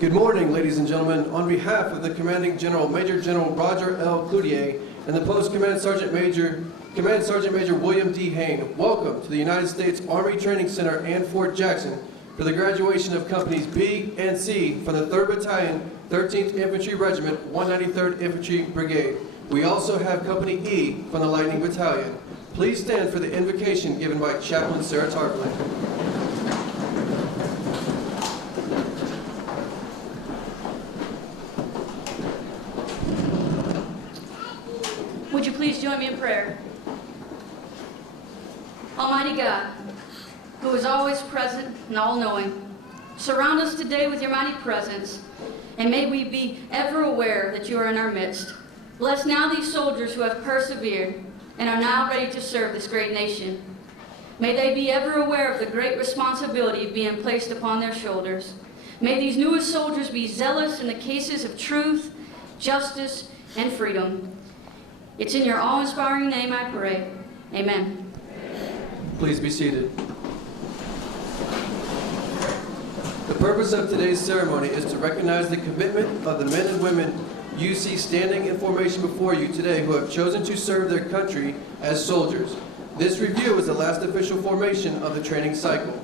Good morning, ladies and gentlemen. On behalf of the Commanding General, Major General Roger L. Cloutier, and the Post Command Sergeant Major William D. Hain, welcome to the United States Army Training Center and Fort Jackson for the graduation of Companies B and C from the 3rd Battalion, 13th Infantry Regiment, 193rd Infantry Brigade. We also have Company E from the Lightning Battalion. Please stand for the invocation given by Chaplain Sarah Tarplin. Would you please join me in prayer? Almighty God, who is always present and all-knowing, surround us today with your mighty presence, and may we be ever aware that you are in our midst. Bless now these soldiers who have persevered and are now ready to serve this great nation. May they be ever aware of the great responsibility being placed upon their shoulders. May these newest soldiers be zealous in the cases of truth, justice, and freedom. It's in your awe-inspiring name I pray. Amen. Please be seated. The purpose of today's ceremony is to recognize the commitment of the men and women you see standing in formation before you today who have chosen to serve their country as soldiers. This review is the last official formation of the training cycle.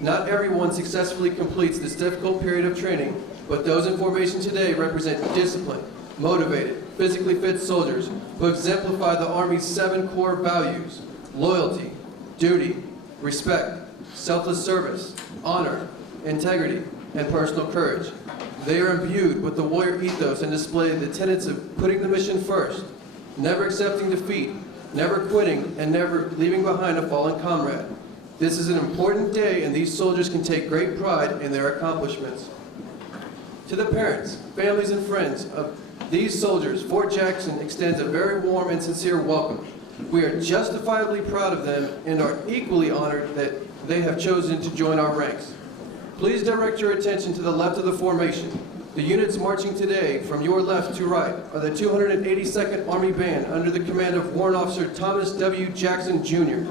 Not everyone successfully completes this difficult period of training, but those in formation today represent disciplined, motivated, physically fit soldiers who exemplify the Army's 7 core values: loyalty, duty, respect, selfless service, honor, integrity, and personal courage. They are imbued with the warrior ethos and display the tenets of putting the mission first, never accepting defeat, never quitting, and never leaving behind a fallen comrade. This is an important day, and these soldiers can take great pride in their accomplishments. To the parents, families, and friends of these soldiers, Fort Jackson extends a very warm and sincere welcome. We are justifiably proud of them and are equally honored that they have chosen to join our ranks. Please direct your attention to the left of the formation. The units marching today from your left to right are the 282nd Army Band under the command of Warrant Officer Thomas W. Jackson, Jr.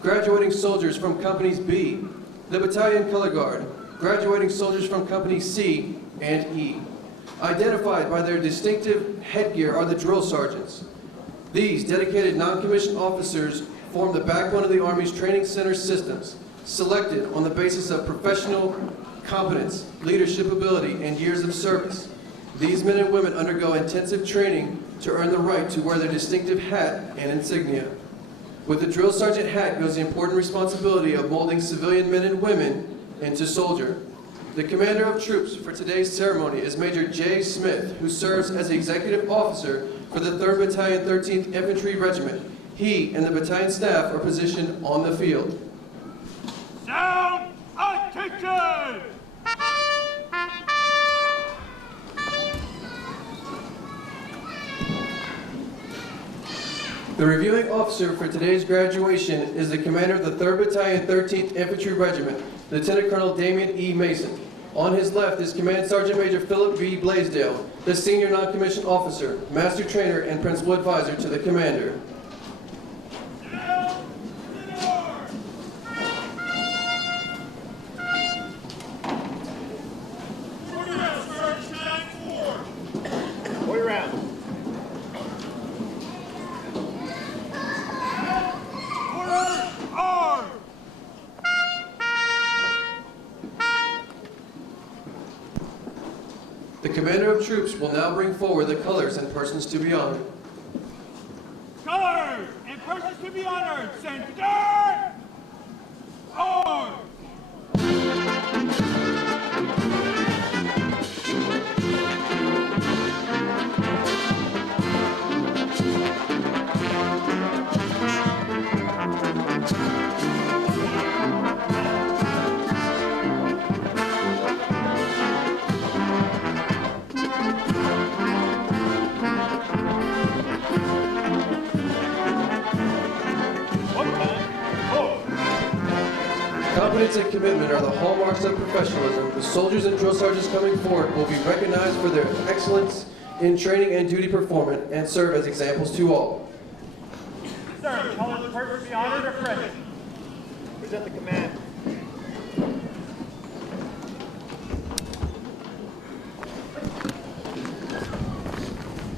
Graduating soldiers from Companies B, the Battalion Color Guard, graduating soldiers from Companies C and E. Identified by their distinctive headgear are the drill sergeants. These dedicated non-commissioned officers form the backbone of the Army's training center systems, selected on the basis of professional competence, leadership ability, and years of service. These men and women undergo intensive training to earn the right to wear their distinctive hat and insignia. With the drill sergeant hat goes the important responsibility of molding civilian men and women into soldier. The commander of troops for today's ceremony is Major J. Smith, who serves as the executive officer for the 3rd Battalion, 13th Infantry Regiment. He and the battalion staff are positioned on the field. Sound attention! The reviewing officer for today's graduation is the commander of the 3rd Battalion, 13th Infantry Regiment, Lieutenant Colonel Damian E. Mason. On his left is Command Sergeant Major Philip B. Blaisdell, the senior non-commissioned officer, master trainer, and principal advisor to the commander. The commander of troops will now bring forward the colors and persons to be honored. Colors and persons to be honored. Center! Arms! Competence and commitment are the hallmarks of professionalism. The soldiers and drill sergeants coming forward will be recognized for their excellence in training and duty performance and serve as examples to all. Sir, call the person to be honored or present. Present the command.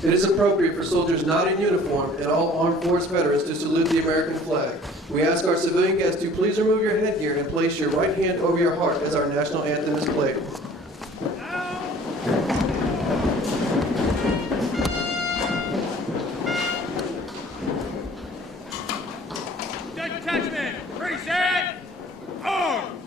It is appropriate for soldiers not in uniform and all armed force veterans to salute the American flag. We ask our civilian guests to please remove your headgear and place your right hand over your heart as our national anthem is played. Detachment, reset, arm.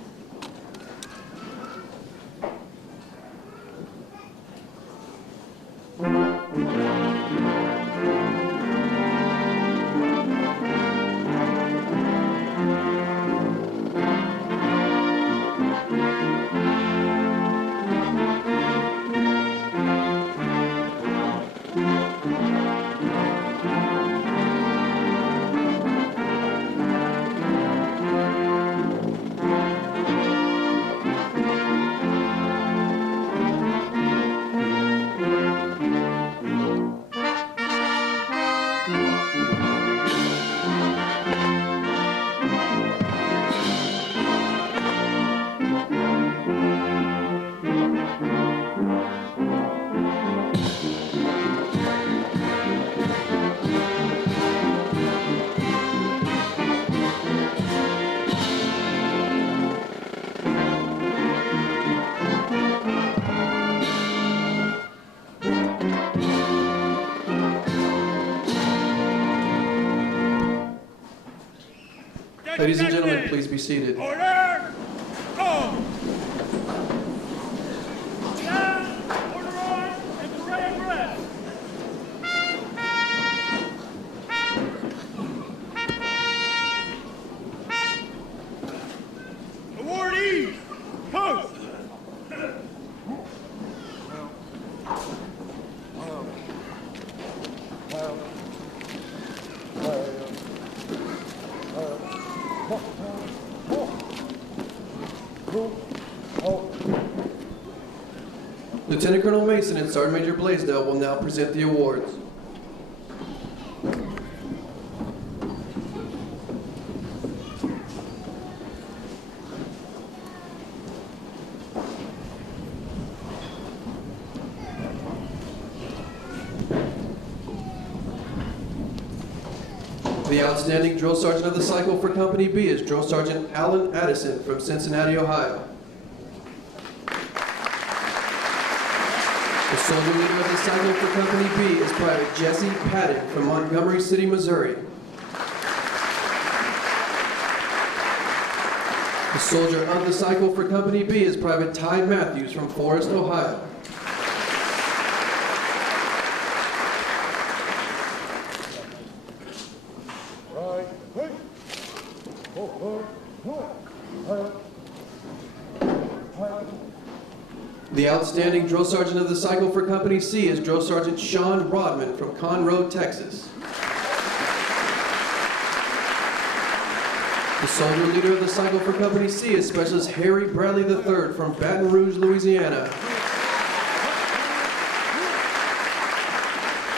Ladies and gentlemen, please be seated. Order, arm. Down, order arm, and parade breath. Awardees, post. Lieutenant Colonel Mason and Sergeant Major Blaisdell will now present the awards. The outstanding drill sergeant of the cycle for Company B is Drill Sergeant Alan Addison from Cincinnati, Ohio. The soldier leader of the cycle for Company B is Private Jesse Patton from Montgomery City, Missouri. The soldier of the cycle for Company B is Private Ty Matthews from Forest, Ohio. The outstanding drill sergeant of the cycle for Company C is Drill Sergeant Sean Rodman from Conroe, Texas. The soldier leader of the cycle for Company C is Specialist Harry Bradley III from Baton Rouge, Louisiana.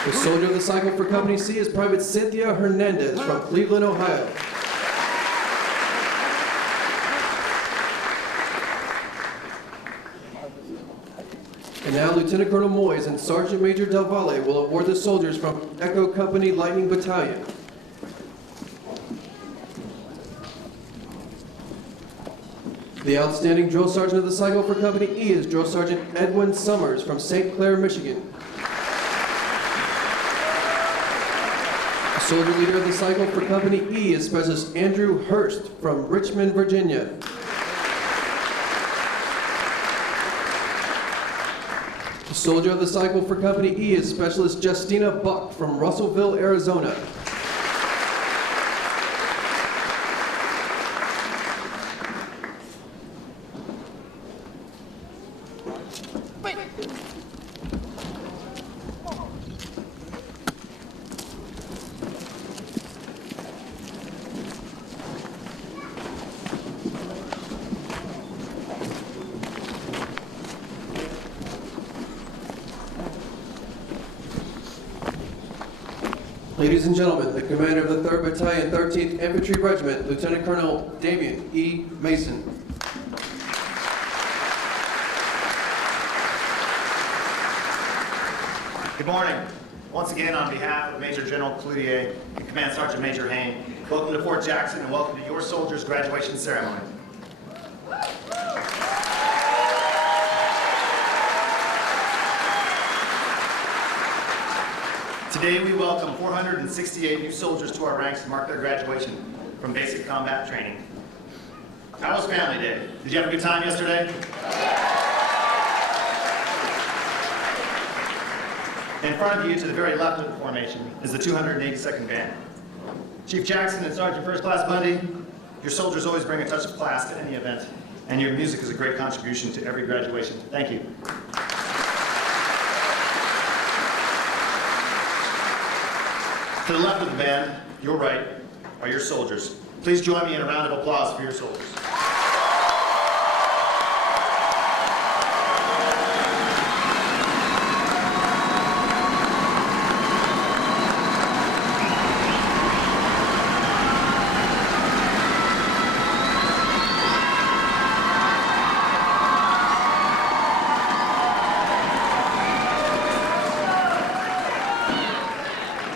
The soldier of the cycle for Company C is Private Cynthia Hernandez from Cleveland, Ohio. And now Lieutenant Colonel Moyes and Sergeant Major Del Valle will award the soldiers from Echo Company Lightning Battalion. The outstanding drill sergeant of the cycle for Company E is Drill Sergeant Edwin Summers from St. Clair, Michigan. The soldier leader of the cycle for Company E is Specialist Andrew Hurst from Richmond, Virginia. The soldier of the cycle for Company E is Specialist Justina Buck from Russellville, Arizona. Ladies and gentlemen, the commander of the 3rd Battalion, 13th Infantry Regiment, Lieutenant Colonel Damian E. Mason. Good morning. Once again, on behalf of Major General Cloutier and Command Sergeant Major Hain, welcome to Fort Jackson and welcome to your soldiers' graduation ceremony. Today we welcome 468 new soldiers to our ranks to mark their graduation from basic combat training. How was Family Day? Did you have a good time yesterday? In front of you, to the very left of the formation, is the 282nd Band. Chief Jackson and Sergeant First Class Bundy, your soldiers always bring a touch of class to any event, and your music is a great contribution to every graduation. Thank you. To the left of the band, your right, are your soldiers. Please join me in a round of applause for your soldiers.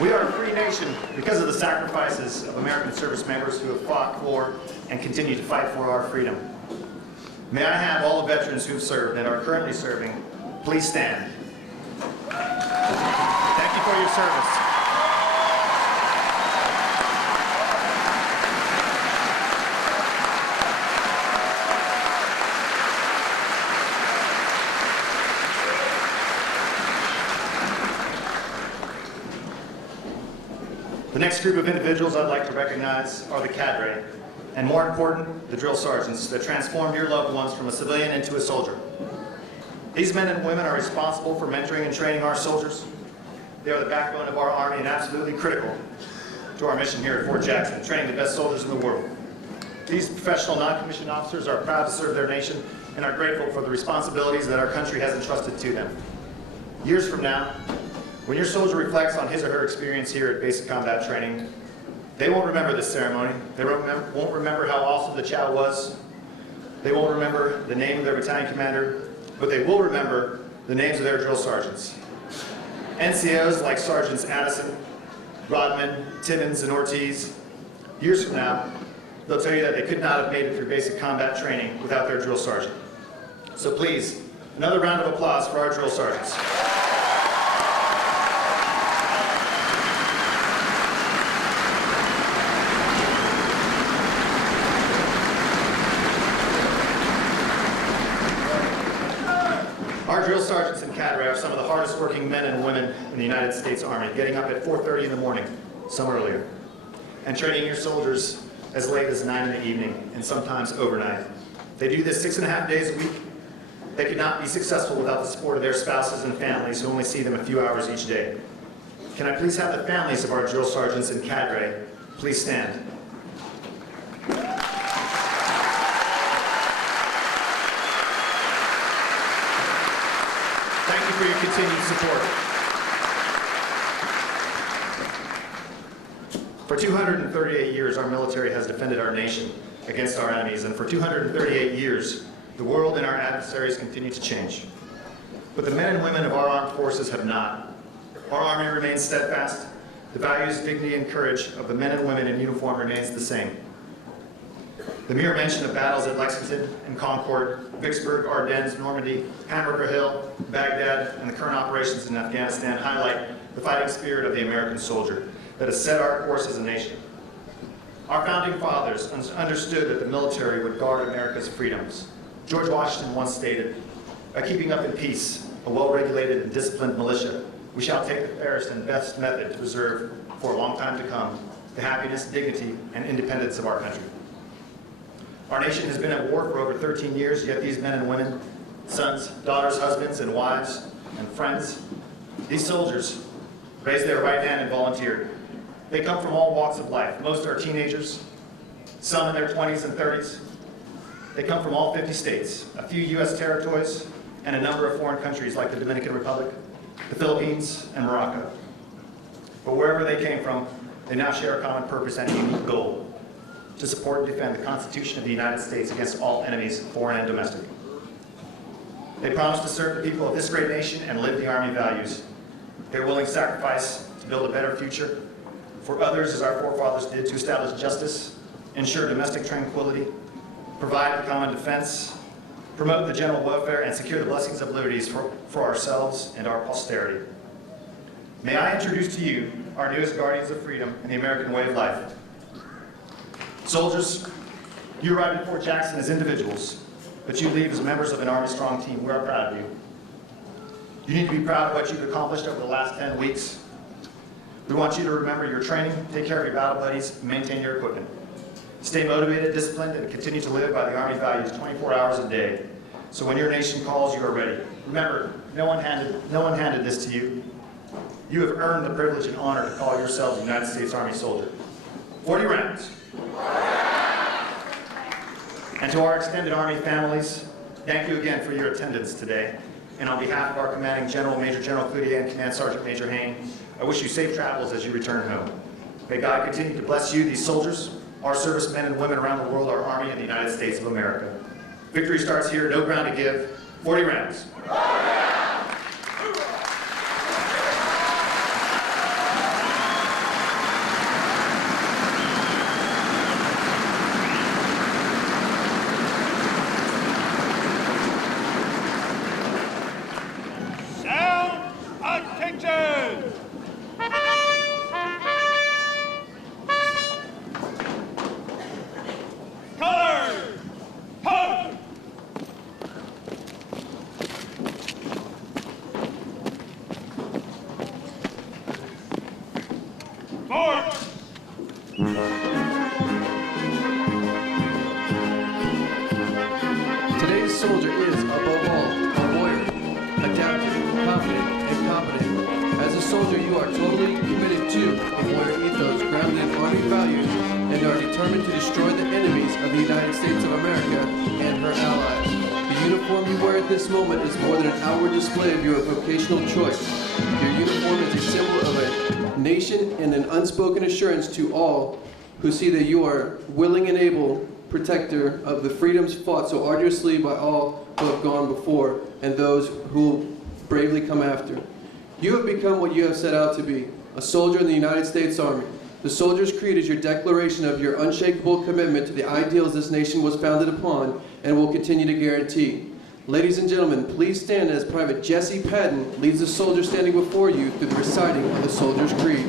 We are a free nation because of the sacrifices of American service members who have fought for and continue to fight for our freedom. May I have all the veterans who have served and are currently serving, please stand. Thank you for your service. The next group of individuals I'd like to recognize are the cadre, and more important, the drill sergeants that transformed your loved ones from a civilian into a soldier. These men and women are responsible for mentoring and training our soldiers. They are the backbone of our Army and absolutely critical to our mission here at Fort Jackson, training the best soldiers in the world. These professional non-commissioned officers are proud to serve their nation and are grateful for the responsibilities that our country has entrusted to them. Years from now, when your soldier reflects on his or her experience here at basic combat training, they won't remember this ceremony. They won't remember how awesome the chow was. They won't remember the name of their battalion commander, but they will remember the names of their drill sergeants. NCOs like Sergeants Addison, Rodman, Timmons, and Ortiz. Years from now, they'll tell you that they could not have made it through basic combat training without their drill sergeant. So please, another round of applause for our drill sergeants. Our drill sergeants and cadre are some of the hardest working men and women in the United States Army, getting up at 4:30 in the morning, some earlier, and training your soldiers as late as 9 in the evening, and sometimes overnight. They do this 6.5 days a week. They could not be successful without the support of their spouses and families who only see them a few hours each day. Can I please have the families of our drill sergeants and cadre please stand? Thank you for your continued support. For 238 years, our military has defended our nation against our enemies, and for 238 years, the world and our adversaries continue to change. But the men and women of our armed forces have not. Our Army remains steadfast. The values, dignity, and courage of the men and women in uniform remains the same. The mere mention of battles at Lexington and Concord, Vicksburg, Ardennes, Normandy, Hamburger Hill, Baghdad, and the current operations in Afghanistan highlight the fighting spirit of the American soldier that has set our course as a nation. Our founding fathers understood that the military would guard America's freedoms. George Washington once stated, "By keeping up in peace, a well-regulated and disciplined militia, we shall take the fairest and best method to preserve, for a long time to come, the happiness, dignity, and independence of our country." Our nation has been at war for over 13 years, yet these men and women, sons, daughters, husbands, and wives, and friends, these soldiers raised their right hand and volunteered. They come from all walks of life. Most are teenagers, some in their 20s and 30s. They come from all 50 states, a few U.S. territories, and a number of foreign countries like the Dominican Republic, the Philippines, and Morocco. But wherever they came from, they now share a common purpose and a unique goal: to support and defend the Constitution of the United States against all enemies, foreign and domestic. They promise to serve the people of this great nation and live the Army values. their willing sacrifice to build a better future for others as our forefathers did to establish justice, ensure domestic tranquility, provide for common defense, promote the general welfare, and secure the blessings of liberties for ourselves and our posterity. May I introduce to you our newest guardians of freedom in the American way of life. Soldiers, you arrived at Fort Jackson as individuals, but you leave as members of an Army Strong team. We are proud of you. You need to be proud of what you've accomplished over the last 10 weeks. We want you to remember your training, take care of your battle buddies, and maintain your equipment. Stay motivated, disciplined, and continue to live by the Army values 24 hours a day. So when your nation calls, you are ready. Remember, no one handed this to you. You have earned the privilege and honor to call yourselves a United States Army soldier. 40 rounds. And to our extended Army families, thank you again for your attendance today. And on behalf of our commanding General, Major General Cloutier, and Command Sergeant Major Hain, I wish you safe travels as you return home. May God continue to bless you, these soldiers, our servicemen and women around the world, our Army, and the United States of America. Victory starts here, no ground to give. 40 rounds. Sound attention! Colors! Pose! March! Today's soldier is, above all, a warrior, adaptive, confident, and competent. As a soldier, you are totally committed to a warrior ethos grounded in Army values and are determined to destroy the enemies of the United States of America and her allies. The uniform you wear at this moment is more than an outward display of your vocational choice. Your uniform is a symbol of a nation and an unspoken assurance to all who see that you are willing and able protector of the freedoms fought so arduously by all who have gone before and those who will bravely come after. You have become what you have set out to be, a soldier in the United States Army. The Soldier's Creed is your declaration of your unshakable commitment to the ideals this nation was founded upon and will continue to guarantee. Ladies and gentlemen, please stand as Private Jesse Patton leads the soldier standing before you through the reciting of the Soldier's Creed.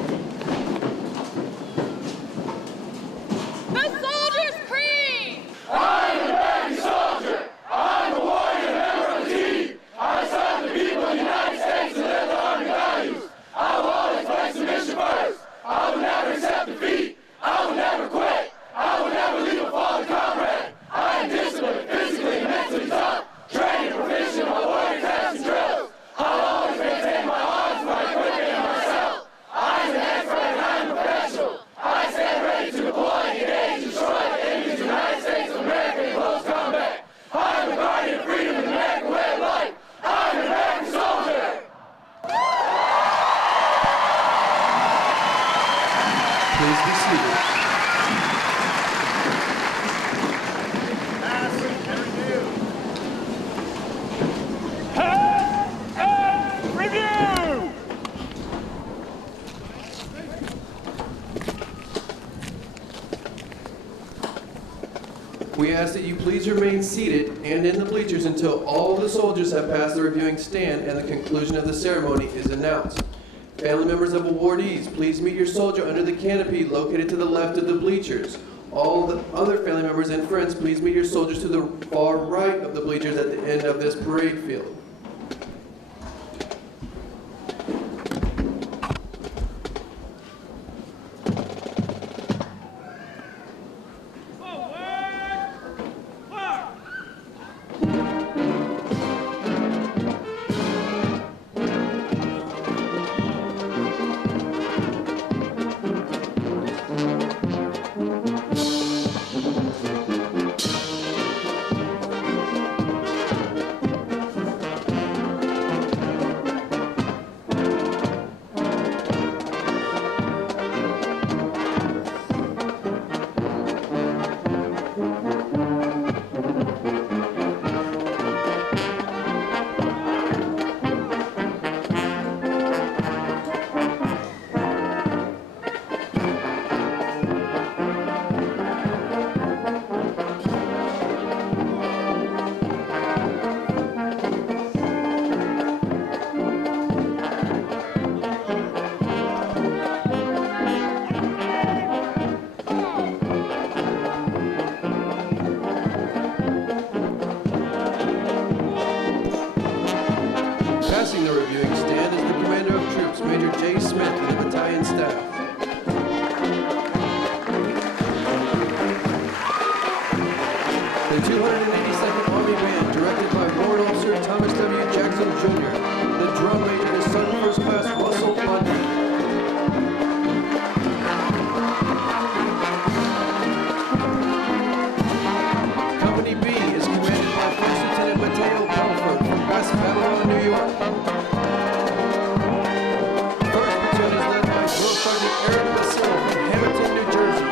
The Soldier's Creed! I'm a brave soldier. I'm a warrior member of the team. I serve the people of the United States and live the Army values. I will always place the mission first. I will never accept defeat. I will never quit. I will never leave a fallen comrade. I am disciplined, physically and mentally tough. Trained and proficient in my warrior tests and drills. I'll always maintain my arms, my equipment, and myself. I am an expert and I am a professional. I stand ready to deploy, engage, and destroy the enemies of the United States of America in close combat. I am the guardian of freedom and the American way of life. I am an American soldier. Please be seated. And review! We ask that you please remain seated and in the bleachers until all the soldiers have passed the reviewing stand and the conclusion of the ceremony is announced. Family members of awardees, please meet your soldier under the canopy located to the left of the bleachers. All the other family members and friends, please meet your soldiers to the far right of the bleachers at the end of this parade field. Forward! March! 282nd Army Band, directed by Warrant Officer Thomas W. Jackson, Jr. The drum major is Sergeant First Class Russell Bundy. Company B is commanded by First Lieutenant Mateo Belfort from West Battalion, New York. First platoon is led by Drill Sergeant Eric Basil from Hamilton, New Jersey.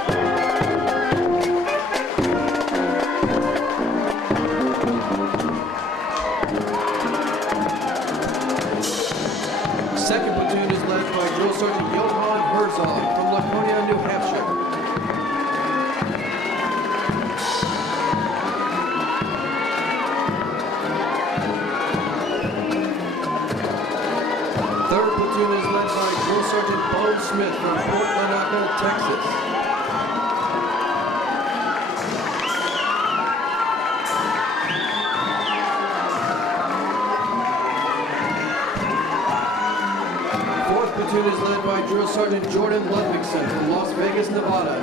Second platoon is led by Drill Sergeant Johann Herzog from Laconia, New Hampshire. Third platoon is led by Drill Sergeant Bo Smith from Fort Lanaco, Texas. Fourth platoon is led by Drill Sergeant Jordan Ludwigson from Las Vegas, Nevada.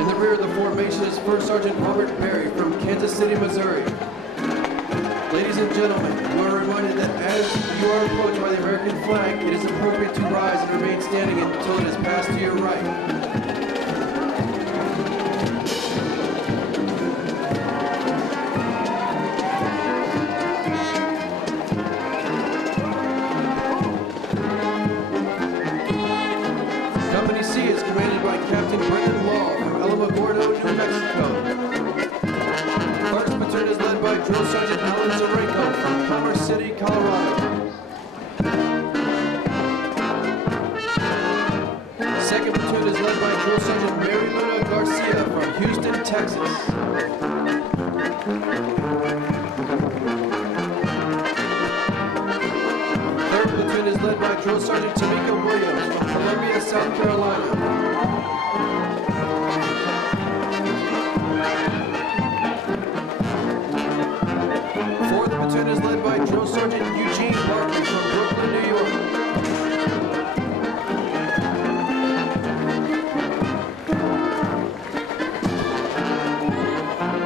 In the rear of the formation is First Sergeant Robert Perry from Kansas City, Missouri. Ladies and gentlemen, you are reminded that as you are approached by the American flag, it is appropriate to rise and remain standing until it is passed to your right. Company C is commanded by Captain Brendan Law from Alamogordo, New Mexico. First platoon is led by Drill Sergeant Alan Zarenko from Commerce City, Colorado. Second platoon is led by Drill Sergeant Mary Luna Garcia from Houston, Texas. Third platoon is led by Drill Sergeant Tamika Williams from Columbia, South Carolina. Fourth platoon is led by Drill Sergeant Eugene Barkley from Brooklyn, New York.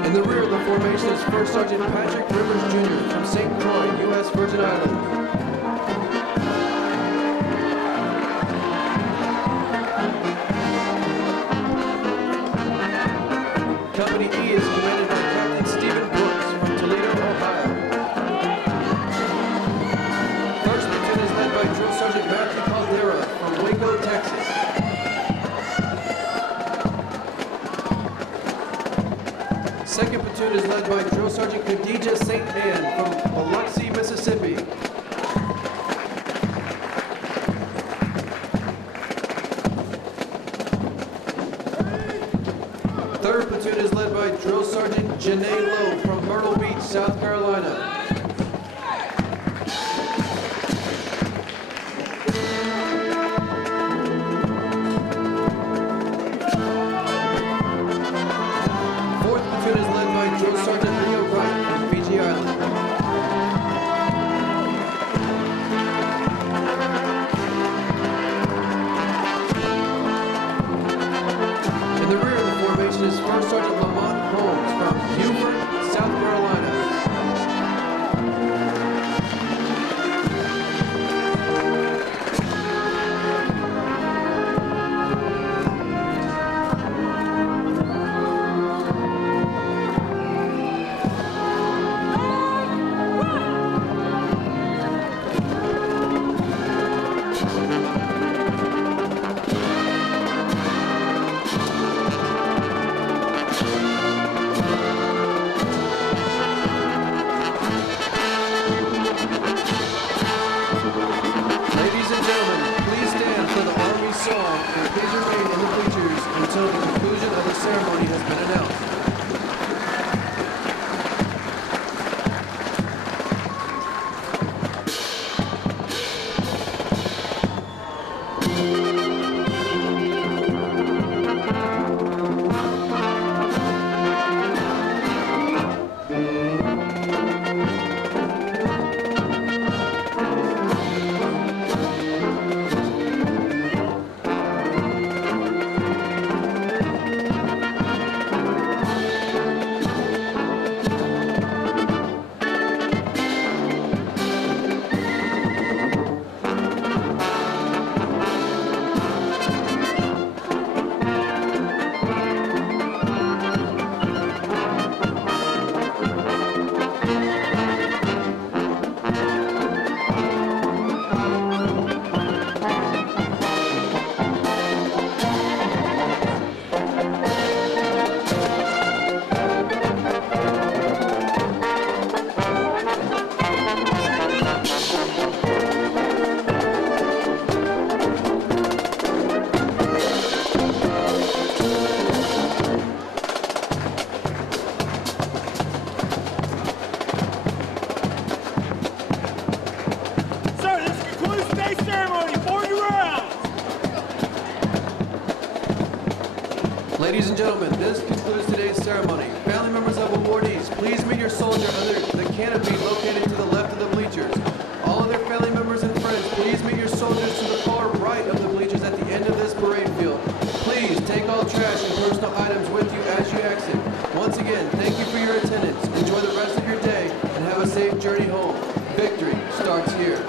In the rear of the formation is First Sergeant Patrick Rivers Jr. from St. Croix, U.S. Virgin Islands. Company E is commanded by Captain Stephen Brooks from Toledo, Ohio. First platoon is led by Drill Sergeant Matthew Caldera from Waco, Texas. Second platoon is led by Drill Sergeant Khadija St. Anne from Biloxi, Mississippi. Third platoon is led by Drill Sergeant Janae Lowe from Myrtle Beach, South Carolina. Fourth platoon is led by Drill Sergeant Leo Wright from Fiji Island. In the rear of the formation is First Sergeant Lamont Holmes from Beaufort, ceremony. Family members of awardees, please meet your soldier under the canopy located to the left of the bleachers. All other family members and friends, please meet your soldiers to the far right of the bleachers at the end of this parade field. Please take all trash and personal items with you as you exit. Once again, thank you for your attendance. Enjoy the rest of your day and have a safe journey home. Victory starts here.